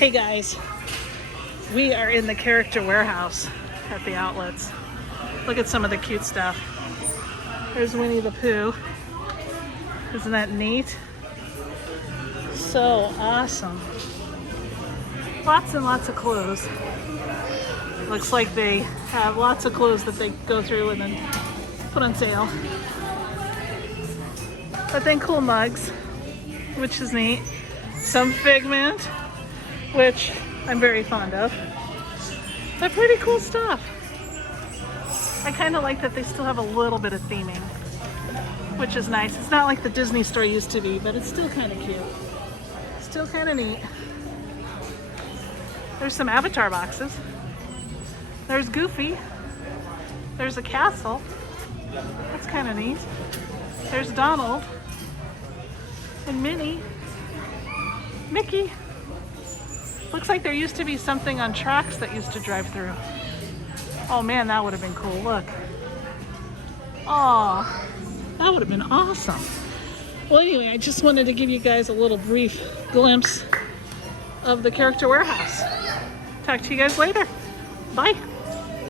Hey guys, we are in the character warehouse at the outlets. Look at some of the cute stuff. There's Winnie the Pooh. Isn't that neat? So awesome. Lots and lots of clothes. Looks like they have lots of clothes that they go through and then put on sale. But then cool mugs, which is neat. Some Figment, which I'm very fond of. They're pretty cool stuff. I kind of like that they still have a little bit of theming, which is nice. It's not like the Disney store used to be, but it's still kind of cute. Still kind of neat. There's some Avatar boxes. There's Goofy. There's a castle. That's kind of neat. There's Donald and Minnie. Mickey. Looks like there used to be something on tracks that used to drive through. Oh man, that would have been cool. Look. Oh, that would have been awesome. Well, anyway, I just wanted to give you guys a little brief glimpse of the character warehouse. Talk to you guys later. Bye.